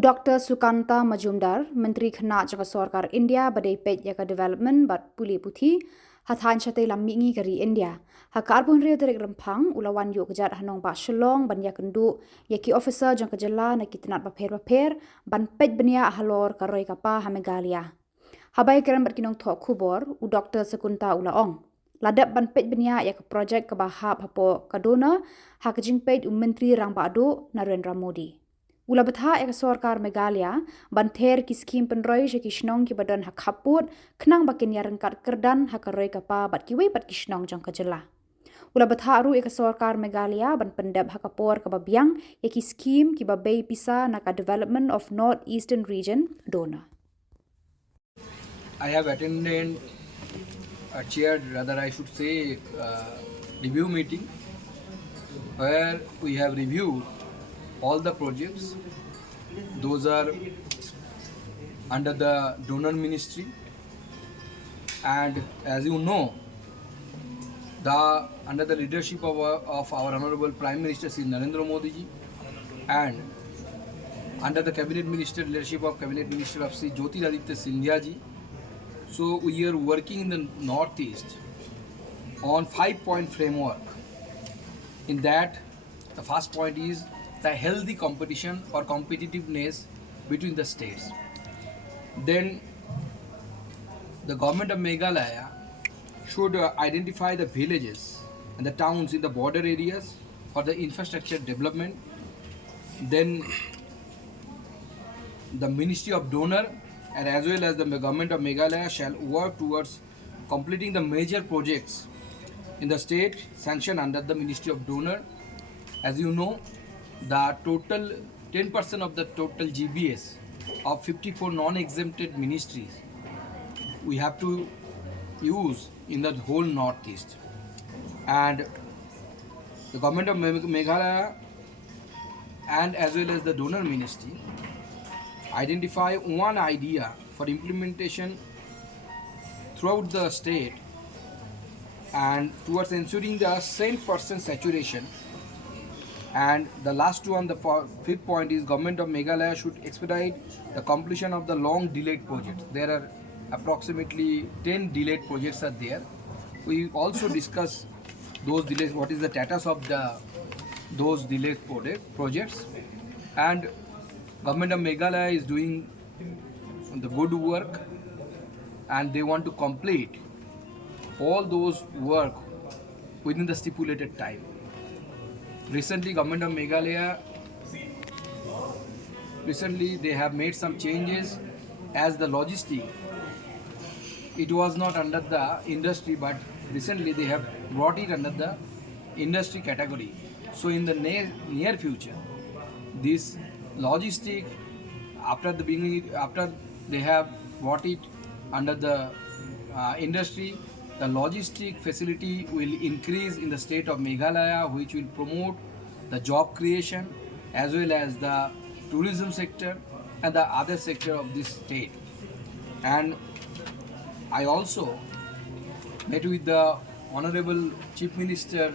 Dr. Sukanta Majumdar, Menteri Khana Jaka Sorkar India badai pej yaka development bat puli puthi hathan chate lammingi kari India. Ha karbon rio terek rempang ulawan yuk kejat hanong ba Shillong ban yakendu yaki officer jang kejela na kitinat baper ban pej benia halor karoi kapa ha Meghalaya. Habai keran bat kinong thok Khubor Dr. Sukanta ulaong. Ladap ban pej benia yak projek ke bahap hapo kadona ha kejing pej Menteri rang ba adu Narendra Modi. Ula betha ek Sorkar Meghalaya banter ki Skim penroi je ki Shillong ki badan hak haput kenang bakin ya rengkat kerdan hak roi kapa bat ki wei bat ki Shillong jang Khubojylla. Ula betha aru ek Sorkar Meghalaya ban Pyndep hak kapor ka Biang ye ki Skim ki babei pisa naka development of North Eastern region dona. I have attended chaired, rather I should say, review meeting where we have reviewed all the projects. Those are under the donor ministry, and as you know, under the leadership of our Honorable Prime Minister Sri Narendra Modi ji, and under the Cabinet Minister leadership of Cabinet Minister of Sri Jyotiraditya Scindia ji. So we are working in the Northeast on 5-point framework. In that, the first point is the healthy competition or competitiveness between the states. Then the government of Meghalaya should identify the villages and the towns in the border areas for the infrastructure development. Then the Ministry of Donor and as well as the government of Meghalaya shall work towards completing the major projects in the state sanctioned under the Ministry of Donor. As you know, the total 10% of the total GBS of 54 non-exempted ministries we have to use in the whole Northeast. And the government of Meghalaya and as well as the donor ministry identify one idea for implementation throughout the state and towards ensuring the 100% saturation. And the last one, the fifth point is government of Meghalaya should expedite the completion of the long delayed projects. There are approximately 10 delayed projects are there. We also discuss those delays, what is the status of those delayed projects. And government of Meghalaya is doing the good work and they want to complete all those work within the stipulated time. Recently, government of Meghalaya, they have made some changes as the logistic. It was not under the industry, but recently they have brought it under the industry category. So in the near future, this logistic, after they have brought it under the industry, the logistic facility will increase in the state of Meghalaya, which will promote the job creation as well as the tourism sector and the other sector of this state. And I also met with the Honorable Chief Minister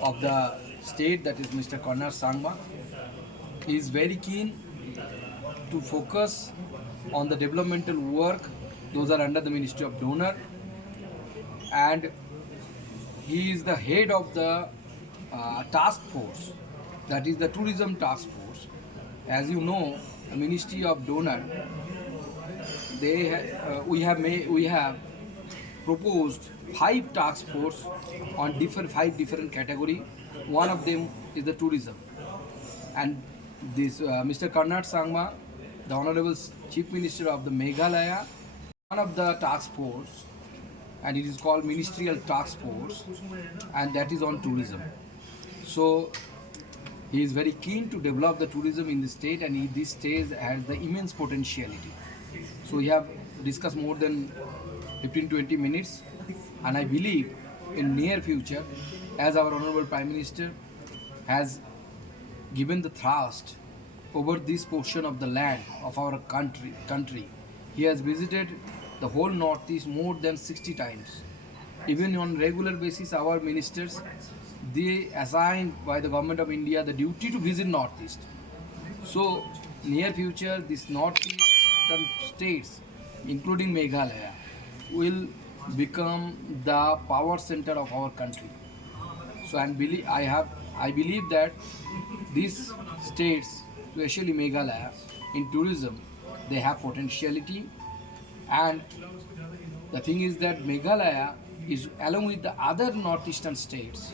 of the state, that is Mr. Karnar Sangma. He is very keen to focus on the developmental work. Those are under the Ministry of Donor. And he is the head of the task force, that is the tourism task force. As you know, the Ministry of Donor, we have proposed 5 task force on 5 different category. One of them is the tourism, and this Mr. Karnar Sangma, the Honorable Chief Minister of the Meghalaya, one of the task force, and it is called Ministerial Task Force, and that is on tourism. So he is very keen to develop the tourism in the state, and this state has the immense potentiality. So we have discussed more than 15-20 minutes, and I believe in near future, as our Honorable Prime Minister has given the thrust over this portion of the land of our country. He has visited the whole Northeast more than 60 times. Even on regular basis, our ministers, they assigned by the government of India the duty to visit Northeast. So near future, this northeastern states, including Meghalaya, will become the power center of our country. So I believe that these states, especially Meghalaya, in tourism, they have potentiality. And the thing is that Meghalaya is, along with the other northeastern states,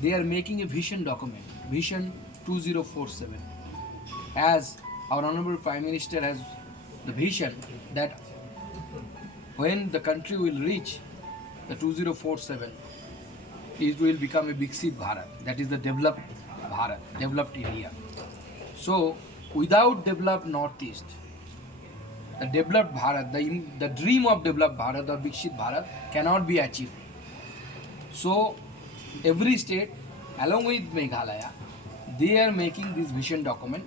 they are making a vision document, Vision 2047. As our Honorable Prime Minister has the vision that when the country will reach the 2047, it will become a Viksit Bharat, that is the developed Bharat, developed India. So, without developed Northeast, the developed Bharat, the dream of developed Bharat or Viksit Bharat cannot be achieved. So, every state, along with Meghalaya, they are making this vision document,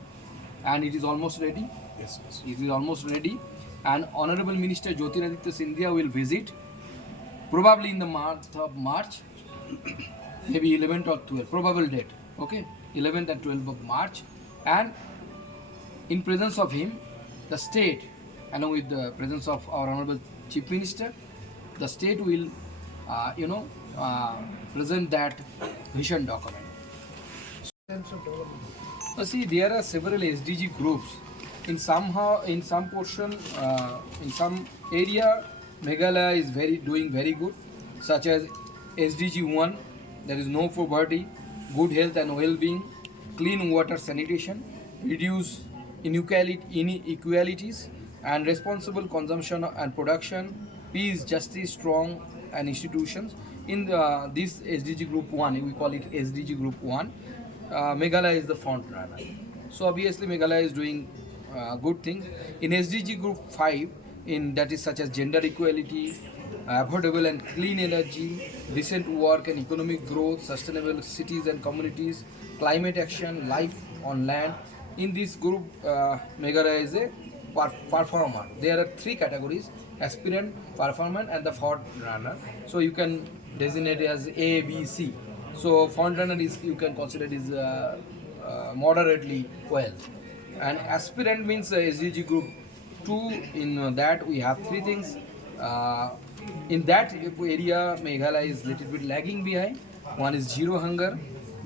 and it is almost ready. Yes. It is almost ready, and Honorable Minister Jyotiraditya Scindia will visit probably in the month of March, maybe 11th or 12th, probable date, okay, 11th and 12th of March, and in presence of him, the state, along with the presence of our Honorable Chief Minister, the state will, present that vision document. See, there are several SDG groups. In some portion, in some area, Meghalaya is doing very good, such as SDG 1, there is no poverty, good health and well-being, clean water sanitation, reduce inequalities, and responsible consumption and production, peace, justice, strong and institutions. In this SDG Group 1, we call it SDG Group 1, Meghalaya is the front runner. So obviously Meghalaya is doing good things. In SDG Group 5, that is such as gender equality, affordable and clean energy, decent work and economic growth, sustainable cities and communities, climate action, life on land. In this group, Meghalaya is a performer. There are three categories: aspirant, performer, and the front runner. So you can designate it as A, B, C. So front runner is, you can consider it is moderately well. And aspirant means SDG Group 2. In that we have three things. In that area, Meghalaya is little bit lagging behind. One is zero hunger,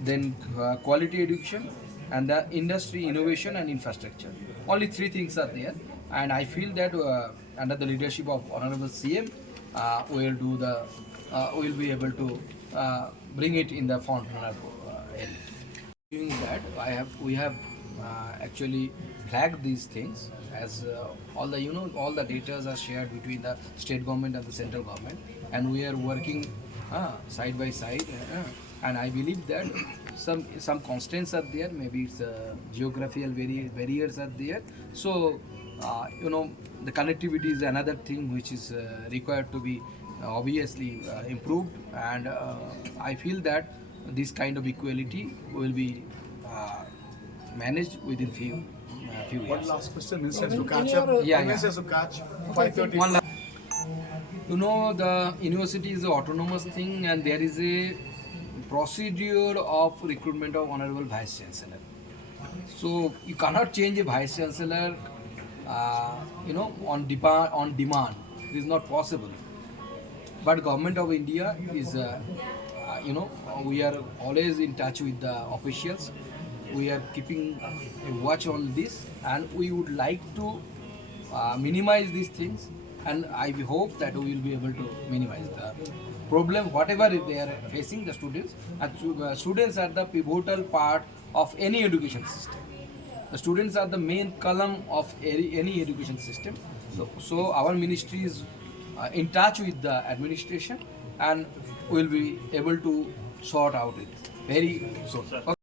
then quality education, and the industry, innovation and infrastructure. Only three things are there, and I feel that under the leadership of Honorable CM, we will be able to bring it in the front runner area. Doing that, we have actually flagged these things as all the data are shared between the state government and the central government, and we are working side by side. And I believe that some constraints are there. Maybe it's geographical barriers are there. So the connectivity is another thing which is required to be obviously improved. And I feel that this kind of equality will be managed within few years. One last question, Minister, to catch up. Yeah. Minister, to catch 5:30. One last. The university is an autonomous thing, and there is a procedure of recruitment of Honorable Vice Chancellor. So you cannot change a Vice Chancellor, on demand. It is not possible. But Government of India is, we are always in touch with the officials. We are keeping a watch on this, and we would like to minimize these things. And I hope that we will be able to minimize the problem, whatever they are facing, the students. And students are the pivotal part of any education system. The students are the main column of any education system. So our ministry is in touch with the administration, and will be able to sort out it very soon. Okay.